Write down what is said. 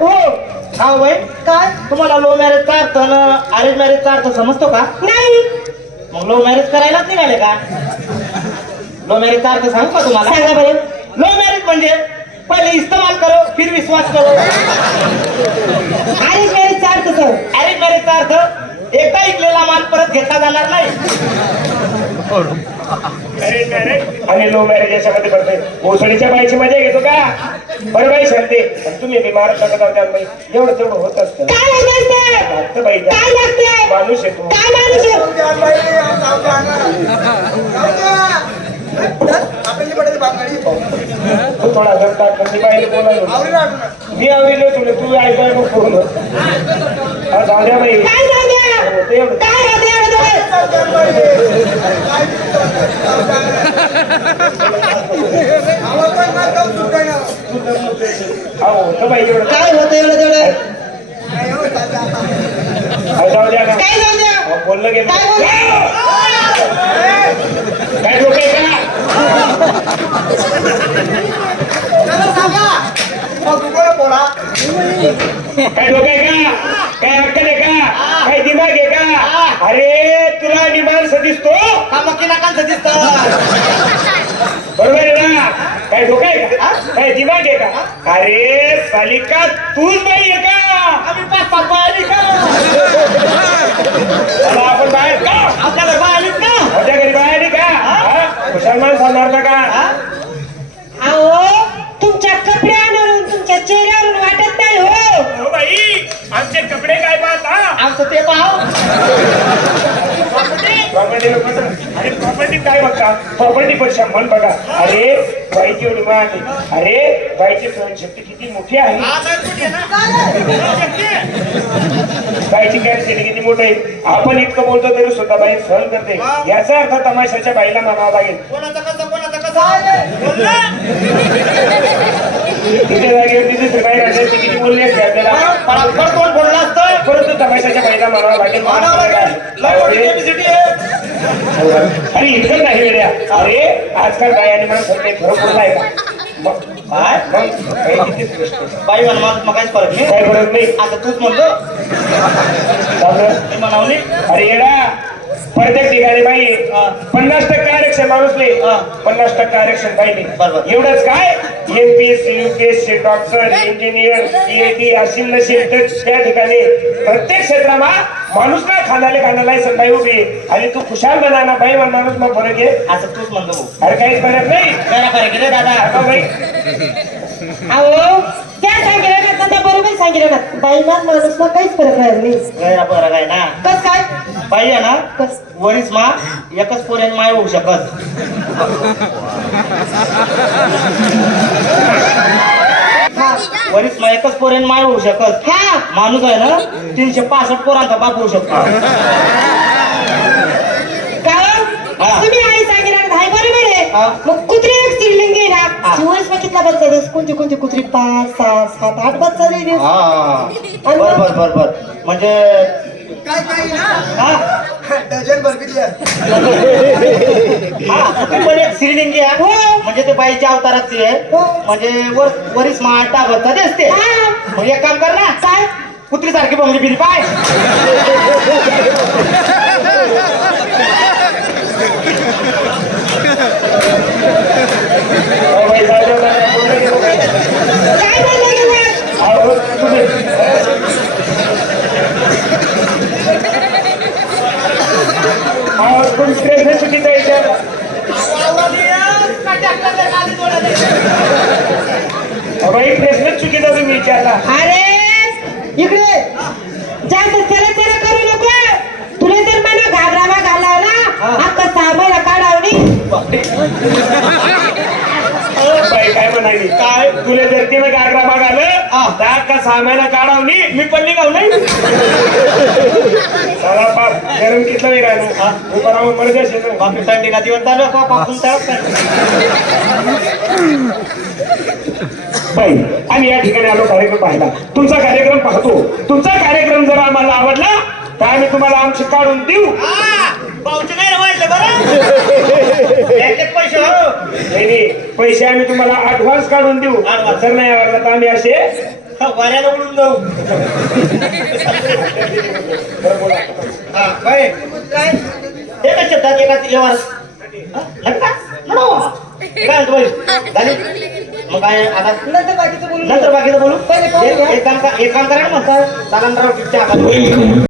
हो हा वय काय? तुम्हाला लो मॅरेजचा अर्थ न अरेंज मॅरेजचा अर्थ समजतो का? नाही. मग लो मॅरेज करायलाच निघाले का? लो मॅरेजचा अर्थ सांगू का तुम्हाला? सांगा बरं. लो मॅरेज म्हणजे पहिले इस्तेमाल करो फिर विश्वास करो. अरेंज मॅरेजचा अर्थ सर. अरेंज मॅरेजचा अर्थ एकदा ऐकलेला माल परत घेतला जाणार नाही. अरेंज मॅरेज आणि लो मॅरेज याच्यामध्ये पडते भोसडीच्या बाईची मजा घेतो का? बरं बाई सांगते पण तुम्ही बी महाराष्ट्रात होत्या बाई एवढं तेवढं होत असतं. लागतं बाई माणूस येतो? तू. थोडा बाईला बोलायला मी आवडीलो तुला तू ऐकाय मग फोन हा जाऊ द्या बाई. काय जाऊ द्या ते एवढं. काय होते एवढं दिवस? हा होतं बाई एवढं काय होतं एवढं तेवढं? हा, जाऊ द्या ना. काय जाऊ द्या? बोललं गेलं. काय बोललं? काय डोकं आहे का काय डोकं आहे का? काय अक्कल आहे का? काय दिमाग आहे का? अरे तुला मी माणसं दिसतो दिसत बरोबर आहे ना? काय डोकं आहे का? काय दिमाग आहे का? अरे सालिका तूच बाई आहे का? आम्ही पाच सात बाया का? आपण बाहेर का? आपल्या घर बाया आलीत का माझ्या घरी बाहेर आहे का? हा? मुसलमान सांगणार का? अहो तुमच्या कपड्यावरून तुमच्या चेहऱ्यावरून वाटत नाही हो. हो बाई आमचे कपडे काय पाहता? आमचं ते पाहाव प्रॉपर्टी अरे प्रॉपर्टी पेक्षा मन बघा. अरे बाईची एवढी मान आहे. अरे बाईची सहनशक्ती किती मोठी आहे. बाईची कॅपॅसिटी किती मोठी आहे. आपण इतकं बोलतो तरी सुद्धा बाई सहन करते. याचा अर्थ तमाशाच्या बाईला म्हणावा लागेल? तिच्या जागेवर तिथे सकाळी ती किती बोलली असते आपल्याला. परंतु तमाशाच्या बाईला म्हणावं लागेल म्हणावं लागेल. लय मोठी अरे इतकं नाही वेड्या अरे आजकाल बायाने मला सत्य खरं बोललाय का? मग काय मग काही गोष्ट. बाई म्हणून मला मग काहीच फरक नाही. काय फरक नाही? आता तूच म्हणलो. चालेल. मी म्हणावली. अरे येडा प्रत्येक ठिकाणी बाई पन्नास टक्के आरक्षण माणूसले हा. पन्नास टक्के आरक्षण पाहिजे. एवढंच काय? MPSC UPSC doctor engineer CAT अशी नसेल तर त्या ठिकाणी प्रत्येक क्षेत्रामा माणूस ना खानाले खानाला संधाई उभी. आणि तू खुशाल बना ना बाई मन माणूस मग फरक आहे असं तूच म्हणतो भाऊ. अरे काहीच फरक नाही. दादा. अगं बाई. अहो बाईमान माणूस ना काहीच फरक राहिला नाही गैरा फरक आहे ना. कस काय? बाई आहे ना कस? वरीस मा एकच पोऱ्यान माय होऊ शकत. हा. वरीस मा एकच पोऱ्यान माय होऊ शकत. हा. माणूस आहे ना तीनशे पासष्ट पोरांचा बाप होऊ शकतो. काय हा. तुम्ही आई सांगितलं बरोबर आहे. हा. मग कुत्री आहे. ना कितला बच्चा देस कोणती कोणती कुत्री पाच सहा सात आठ बच्चा दे देस हा. बर बर बर बर. म्हणजे हा. डझन भर किती आहे? हा. ती पण एक श्रीलिंगी आहे. हो. म्हणजे ते बाईच्या अवताराची आहे. हो. म्हणजे वर वरीस मा आटा बसता दिसते हा. मग एक काम कर ना. काय? कुत्री सारखी बोंगली. बिली पाय अहो बाई जाऊ द्या ना, बोललं गेलं काय? काय बोलले गेले अहो, तुम्ही- अहो, तुम्ही प्रश्न चुकीचा विचारला. अहो, बाई प्रश्न चुकीचा तुम्ही विचारला अरे इकडे. जास्त चला चला करू नको तुला जर मला घाबरावा घालाव ना अख्खा सामायला काढावणी बाई काय म्हणाली काय तुला जर तिने गागरा भाग आलं का सामायला काढावनी मी पण निघाव नाही साला पाप गरम कितला नाही राहिलो. उपरावर मर्द असेल ना. बाकी थंडी का दिवस चालू आहे, पापून तळप आम्ही या ठिकाणी आलो कार्यक्रम पाहिला तुमचा कार्यक्रम पाहतो. तुमचा कार्यक्रम जर आम्हाला आवडला तर आम्ही तुम्हाला आमची काढून देऊ. हा, काय बरं? बँकेत पैसे हो. नाही नाही, पैसे आम्ही तुम्हाला ऍडव्हान्स काढून देऊ. Advance. जर नाही आवडला तर आम्ही असे वाऱ्याला उडून जाऊ. हा, काय एकाच शब्दात एकाच व्यवहार? हा, लग्न? म्हणू. काय म्हणतो बाई? झाली? मग काय आता नंतर बाकीचं बोलू. नंतर बाकीचं बोलू? पहिले पाहूया. एक काम का- एक काम करा ना मग. चला ना राव, टिपच्या हातात. Welcome.